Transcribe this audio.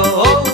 oh.